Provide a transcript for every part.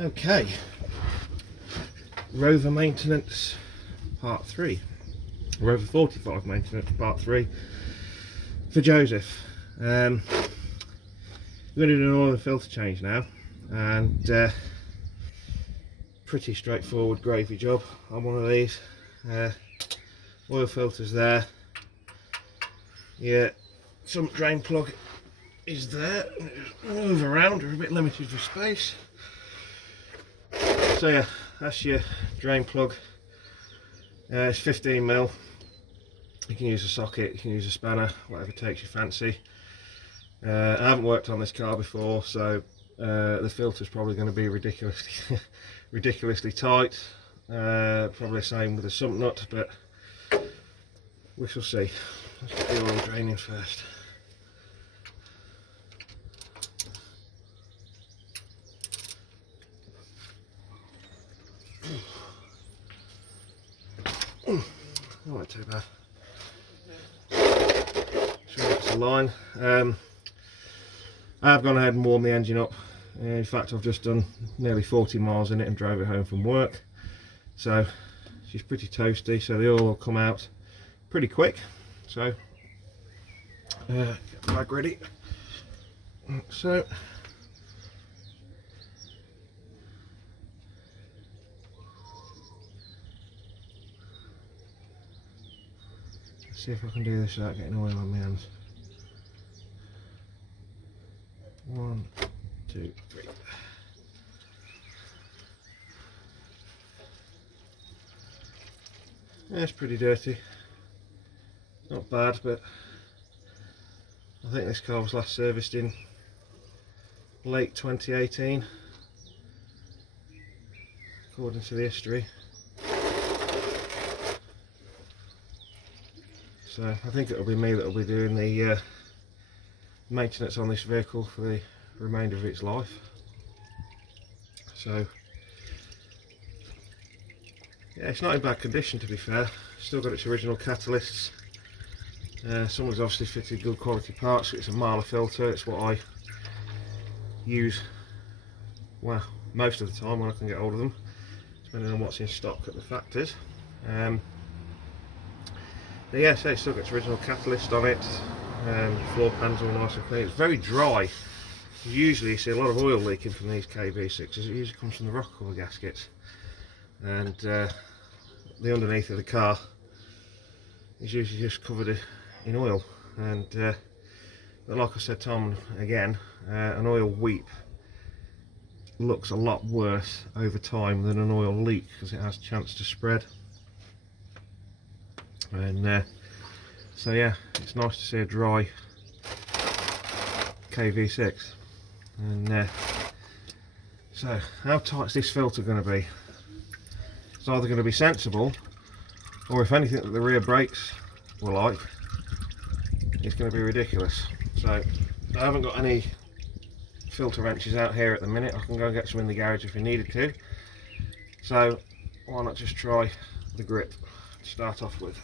Okay, Rover maintenance part 3, Rover 45 maintenance part 3 for Joseph. We're going to do an oil and filter change now, and pretty straightforward gravy job on one of these. Oil filters there, yeah, some drain plug is there, move around, we're a bit limited for space. So yeah, that's your drain plug. It's 15mm. You can use a socket, you can use a spanner, whatever takes your fancy. I haven't worked on this car before, so the filter's probably going to be ridiculously tight. Probably the same with the sump nut, but we shall see. Let's get the oil draining first. Not too bad. Sure, that's the line. I have gone ahead and warmed the engine up. In fact, I've just done nearly 40 miles in it and drove it home from work. So she's pretty toasty, so the oil will come out pretty quick. So get the bag ready. So let's see if I can do this without getting oil on my hands. 1, 2, 3. Yeah, it's pretty dirty. Not bad, but I think this car was last serviced in late 2018, according to the history. So I think it'll be me that'll be doing the maintenance on this vehicle for the remainder of its life. So yeah, it's not in bad condition, to be fair. Still got its original catalysts. Someone's obviously fitted good quality parts. It's a Marla filter. It's what I use, well, most of the time when I can get hold of them, depending on what's in stock at the factories. But yeah, so it's still got its original catalyst on it. Floor pan's all nice and clean. It's very dry. Usually you see a lot of oil leaking from these KV6s. It usually comes from the rocker cover gaskets, and the underneath of the car is usually just covered in oil. And but like I said time again, an oil weep looks a lot worse over time than an oil leak, because it has a chance to spread. And so yeah, it's nice to see a dry KV6. And so how tight is this filter going to be? It's either going to be sensible, or if anything that the rear brakes were like, it's going to be ridiculous. So I haven't got any filter wrenches out here at the minute. I can go and get some in the garage if we needed to. So why not just try the grip to start off with.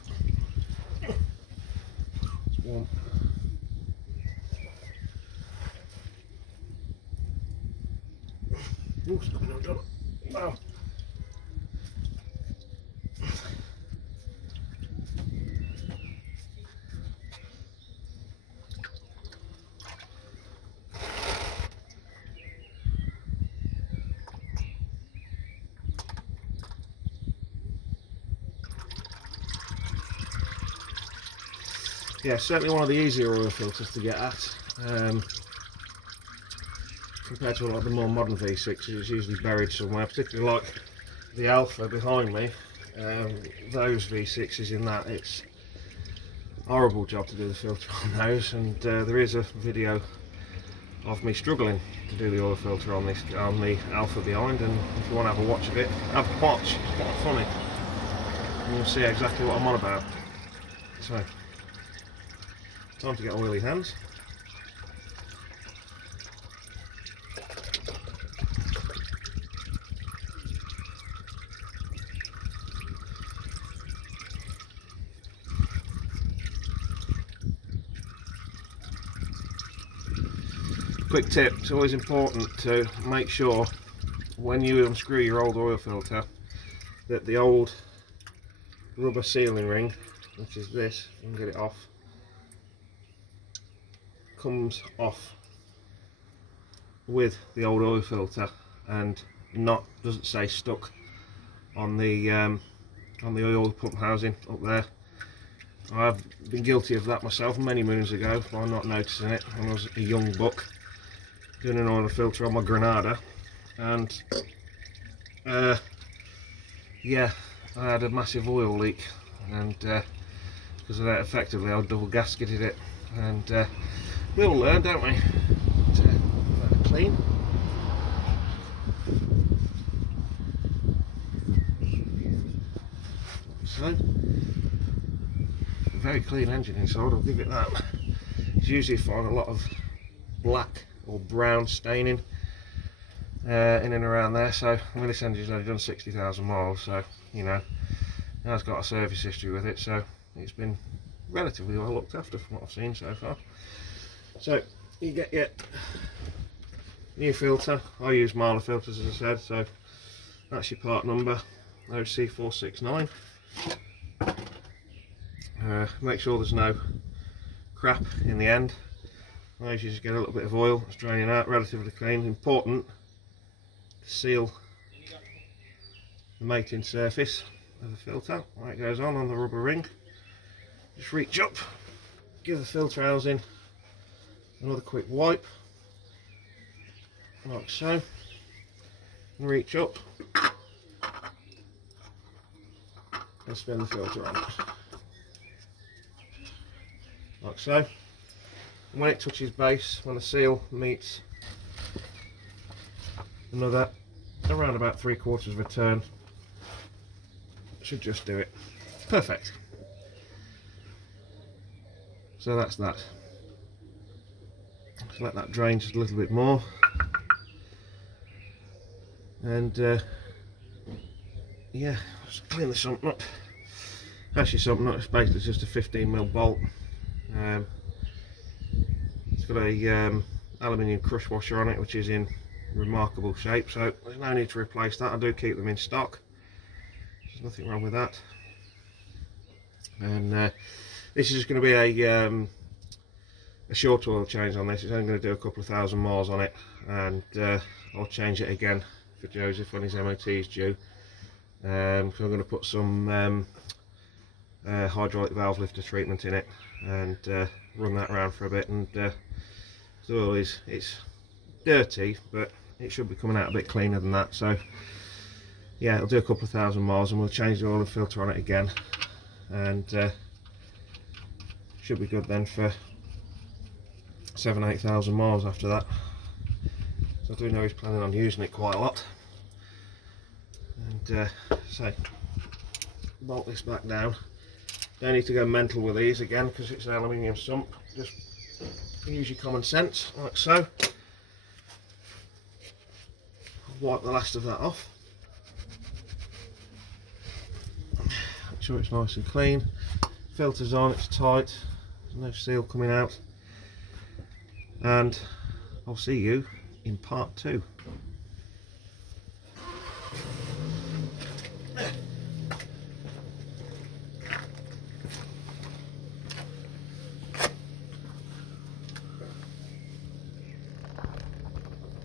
One. Ooh, no job. Wow. Yeah, certainly one of the easier oil filters to get at, compared to a lot of the more modern V6s. It's usually buried somewhere, particularly like the Alpha behind me. Those V6s in that, it's a horrible job to do the filter on those, and there is a video of me struggling to do the oil filter on the Alpha behind, and if you want to have a watch of it, have a watch, it's quite funny, and you'll see exactly what I'm on about. So time to get oily hands. Quick tip, it's always important to make sure when you unscrew your old oil filter, that the old rubber sealing ring, which is this, you can get it off, comes off with the old oil filter and doesn't stay stuck on the oil pump housing up there. I've been guilty of that myself many moons ago by not noticing it when I was a young buck doing an oil filter on my Granada, and yeah, I had a massive oil leak, and because of that, effectively I double gasketed it, and we all learn, don't we? Let it clean. So, very clean engine inside, I'll give it that. It's usually find a lot of black or brown staining in and around there. So, I mean, this engine's only done 60,000 miles, so you know, now it's got a service history with it, so it's been relatively well looked after from what I've seen so far. So you get your new filter. I use Marla filters, as I said, so that's your part number, OC469. Make sure there's no crap in the end. I usually just get a little bit of oil, it's draining out, relatively clean. Important to seal the mating surface of the filter. When it goes on the rubber ring, just reach up, give the filter housing another quick wipe, like so, and reach up and spin the filter on, like so. And when it touches base, when the seal meets another around about 3/4 of a turn, should just do it. Perfect. So that's that. Just let that drain just a little bit more, and yeah, just clean the sump nut. Actually, sump nut is basically just a 15mm bolt. It's got a aluminium crush washer on it, which is in remarkable shape, so there's no need to replace that. I do keep them in stock, there's nothing wrong with that. And this is just going to be a short oil change on this. It's only going to do a couple of thousand miles on it, and I'll change it again for Joseph when his MOT is due. So I'm going to put some hydraulic valve lifter treatment in it, and run that around for a bit. And the oil it's dirty, but it should be coming out a bit cleaner than that. So yeah, it'll do a couple of thousand miles, and we'll change the oil and filter on it again, and should be good then for 7,000–8,000 miles after that. So I do know he's planning on using it quite a lot. And so bolt this back down. Don't need to go mental with these again because it's an aluminium sump. Just use your common sense, like so. Wipe the last of that off. Make sure it's nice and clean. Filter's on, it's tight, there's no seal coming out. And I'll see you in part 2.